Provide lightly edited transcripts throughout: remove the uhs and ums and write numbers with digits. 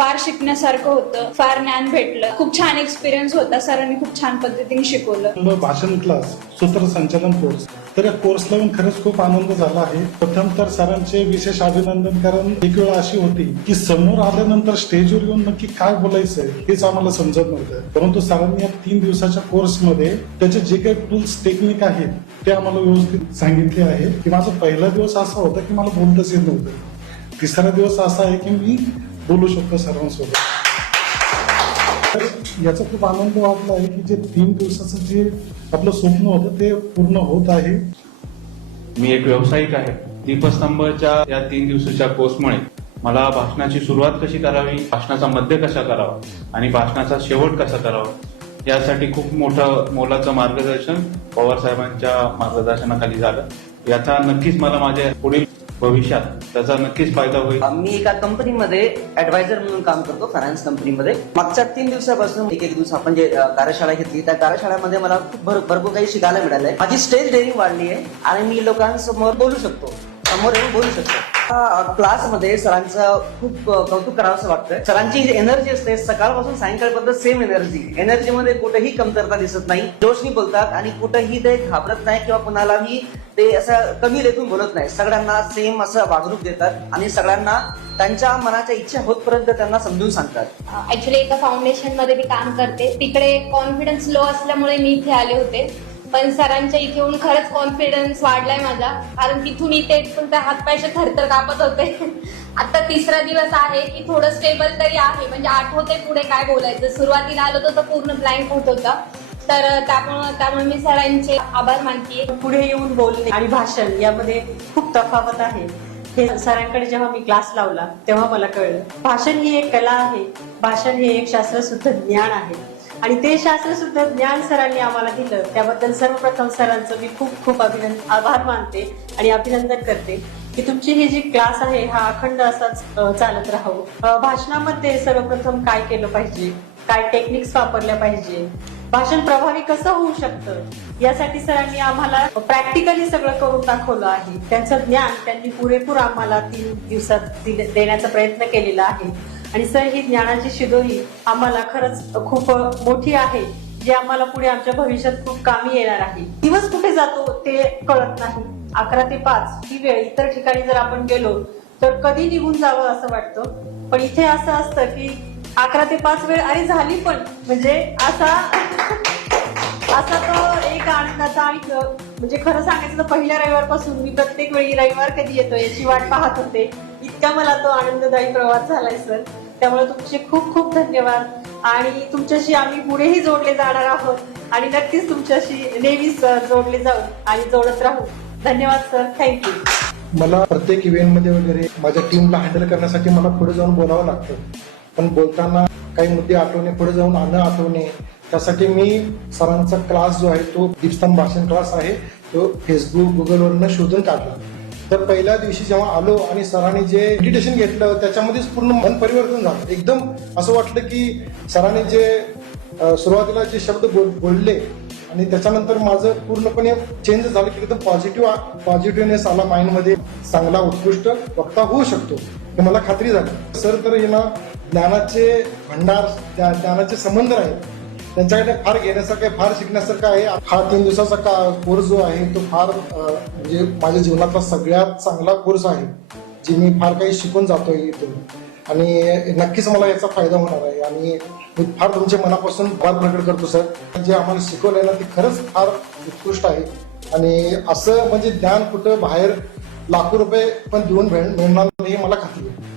फार शिकण्यासारखं होतं, फार ज्ञान भेटलं, खूप छान एक्सपिरियन्स होता. सरांनी खूप छान पद्धतीने शिकवलं. भाषण क्लास, सूत्रसंचालन कोर्स, तर या कोर्सला येऊन खरंच खूप आनंद झाला आहे. प्रथम तर सरांचे विशेष अभिनंदन, कारण एक वेळ अशी होती की समोर आल्यानंतर स्टेजवर येऊन नक्की काय बोलायचं हेच आम्हाला समजत नव्हतं. परंतु सरांनी या 3 दिवसाच्या कोर्समध्ये त्याचे जे काही टूल्स टेक्निक आहेत ते आम्हाला व्यवस्थित सांगितले आहे. की माझा पहिला दिवस असा होता की मला बोलताच येत नव्हतं. तिसरा दिवस असा आहे की मी बोलू शकतो सर्वांसोबत. तर याचा खूप आनंद वाटला आहे की जे 3 दिवसाचं जे आपलं स्वप्न होतं ते पूर्ण होत आहे. मी एक व्यावसायिक आहे. दीपस्तंभच्या या 3 दिवसाच्या कोर्समुळे मला भाषणाची सुरुवात कशी करावी, भाषणाचा मध्य कसा करावा आणि भाषणाचा शेवट कसा करावा यासाठी खूप मोठं मोलाचं मार्गदर्शन पवार साहेबांच्या मार्गदर्शनाखाली झालं. याचा नक्कीच मला माझ्या पुढील भविष्यात त्याचा नक्कीच फायदा होईल. मी एका कंपनीमध्ये ऍडवायझर म्हणून काम करतो, फायनान्स कंपनीमध्ये. मागच्या 3 दिवसापासून एक दिवस आपण जे कार्यशाळा घेतली त्या कार्यशाळेमध्ये मला खूप भरपूर काही शिकायला मिळालंय. माझी स्टेज डेअरिंग वाढली आहे आणि मी लोकांसमोर बोलू शकतो, समोर येऊन बोलू शकतो. क्लासमध्ये सरांचं खूप कौतुक करावं असं वाटतं. सरांची जी एनर्जी असते सकाळपासून सायंकाळपर्यंत सेम एनर्जीमध्ये कुठेही कमतरता दिसत नाही. जोशनी बोलतात आणि कुठेही ते घाबरत नाही किंवा कुणालाही ते असं कमी लेखून बोलत नाही. सगळ्यांना सेम असं वागणूक देतात आणि सगळ्यांना त्यांच्या मनाच्या इच्छा होतपर्यंत त्यांना समजून सांगतात. ऍक्च्युली एका फाउंडेशन मध्ये मी काम करते. तिकडे कॉन्फिडन्स लो असल्यामुळे मी इथे आले होते, पण सरांच्या इथे येऊन खरंच कॉन्फिडन्स वाढलाय माझा. कारण तिथून इथे पण त्या हातपायचे थरथर कापत होते. आता 3रा दिवस आहे की थोडं स्टेबल तरी आहे, म्हणजे आठवते पुढे काय बोलायचं. सुरुवातीला आलो तर पूर्ण ब्लँक होत होता. तर त्यामुळे मी सरांचे आभार मानते. पुढे येऊन बोलणे आणि भाषण यामध्ये खूप तफावत आहे. हे सरांकडे जेव्हा मी क्लास लावला तेव्हा मला कळलं, भाषण ही एक कला आहे, भाषण हे एक शास्त्रशुद्ध ज्ञान आहे. आणि ते शास्त्रशुद्ध ज्ञान सरांनी आम्हाला दिलं त्याबद्दल सर्वप्रथम सरांचं मी खूप खूप आभार मानते आणि अभिनंदन करते की तुमची ही जी क्लास आहे हा अखंड असाच चालत राहावं. भाषणामध्ये सर्वप्रथम काय केलं पाहिजे, काय टेक्निक्स वापरल्या पाहिजे, भाषण प्रभावी कसं होऊ शकतं यासाठी सरांनी आम्हाला प्रॅक्टिकली सगळं करून दाखवलं आहे. त्यांचं ज्ञान त्यांनी पुरेपूर आम्हाला 3 दिवसात देण्याचा प्रयत्न केलेला आहे. आणि सर ही ज्ञानाची शिदोरी आम्हाला खरंच खूप मोठी आहे, जे आम्हाला पुढे आमच्या भविष्यात खूप कामी येणार आहे. दिवस कुठे जातो ते कळत नाही. 11 ते 5 ही वेळ इतर ठिकाणी जर आपण गेलो तर कधी निघून जावं असं वाटतं, पण इथे असं असतं की 11 ते 5 वेळ अरे झाली पण, म्हणजे असा तो एक आनंदाचा. आणि म्हणजे खरं सांगायचं तर पहिल्या रविवारपासून मी प्रत्येक वेळी रविवार कधी येतो याची वाट पाहत होते. इतका मला तो आनंददायी प्रवास झालाय सर. त्यामुळे तुमचे खूप खूप धन्यवाद. आणि तुमच्याशी आम्ही पुढेही जोडले जाणार आहोत आणि नक्कीच तुमच्याशी नेहमीच जोडले जाऊ आणि जोडत राहू. धन्यवाद सर, थँक्यू. मला प्रत्येक इव्हेंटमध्ये वगैरे माझ्या टीमला हँडल करण्यासाठी मला पुढे जाऊन बोलावं लागतं, पण बोलताना काही मुद्दे आठवणे, पुढे जाऊन न आठवणे, त्यासाठी मी सरांचा क्लास जो आहे तो दीपस्तंभ भाषण क्लास आहे तो फेसबुक गुगलवरनं शोधून काढला. तर पहिल्या दिवशी जेव्हा आलो आणि सरांनी जे मेडिटेशन घेतलं त्याच्यामध्येच पूर्ण मन परिवर्तन झालं. एकदम असं वाटलं की सरांनी जे सुरुवातीला जे शब्द बोलले आणि त्याच्यानंतर माझं पूर्णपणे चेंज झालं की एकदम पॉझिटिव्हनेस आला माइंडमध्ये. चांगला उत्कृष्ट वक्ता होऊ शकतो हे मला खात्री झाली. सर तर ना ज्ञानाचे भंडार, ज्ञानाचे समंदर आहे, त्यांच्याकडे फार घेण्यासारखं आहे, फार शिकण्यासारखं आहे. हा 3 दिवसाचा कोर्स जो आहे तो फार म्हणजे माझ्या जीवनातला सगळ्यात चांगला कोर्स आहे, जे मी फार काही शिकून जातोय इथून आणि नक्कीच मला याचा फायदा होणार आहे. आणि मी फार तुमच्या मनापासून आभार प्रकट करतो सर. जे आम्हाला शिकवलंय ना ते खरंच फार उत्कृष्ट आहे. आणि असं म्हणजे ज्ञान कुठं बाहेर लाखो रुपये पण देऊन मिळणार नाही मला खात्री आहे.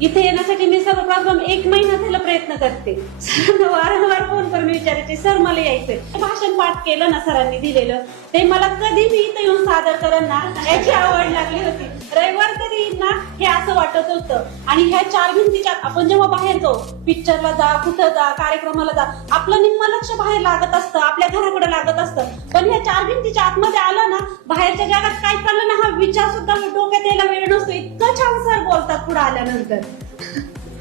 इथे येण्यासाठी मी सर्वप्रथम 1 महिना झाला प्रयत्न करते. सरांना वारंवार फोन करून विचारायचे, सर मला यायचंय. भाषण पाठ केलं ना सरांनी दिलेलं ते मला कधी मी इथे येऊन सादर करेन ना याची आवड लागली होती. रविवार कधी येईल ना हे असं वाटत होतं. आणि ह्या 4 भिंतीच्या आपण जेव्हा बाहेर जाऊ, पिक्चरला जा, कुठं जा, कार्यक्रमाला जा, आपलं निम्म लक्ष बाहेर लागत असतं, आपल्या घराकडे लागत असतं. पण ह्या 4 भिंतीच्या आतमध्ये आलं ना, बाहेरच्या जगात काय चाललं ना हा विचार सुद्धा डोक्यात यायला वेळ नसतो. इतकं छान सर बोलतात पुढे आल्यानंतर.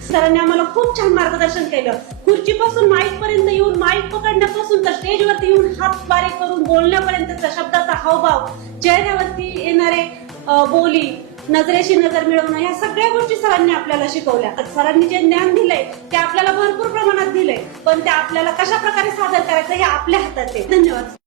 सरांनी आम्हाला खूप छान मार्गदर्शन केलं. खुर्चीपासून माईक पर्यंत येऊन, माईक पकडण्यापासून तर स्टेजवरती येऊन हात बारीक करून बोलण्यापर्यंतचा शब्दाचा हावभाव, चेहऱ्यावरती येणारे बोली, नजरेशी नजर मिळवणं, ह्या सगळ्या गोष्टी सरांनी आपल्याला शिकवल्या. सरांनी जे ज्ञान दिलंय ते आपल्याला भरपूर प्रमाणात दिलंय, पण ते आपल्याला कशा प्रकारे सादर करायचं हे आपल्या हातात आहे. धन्यवाद.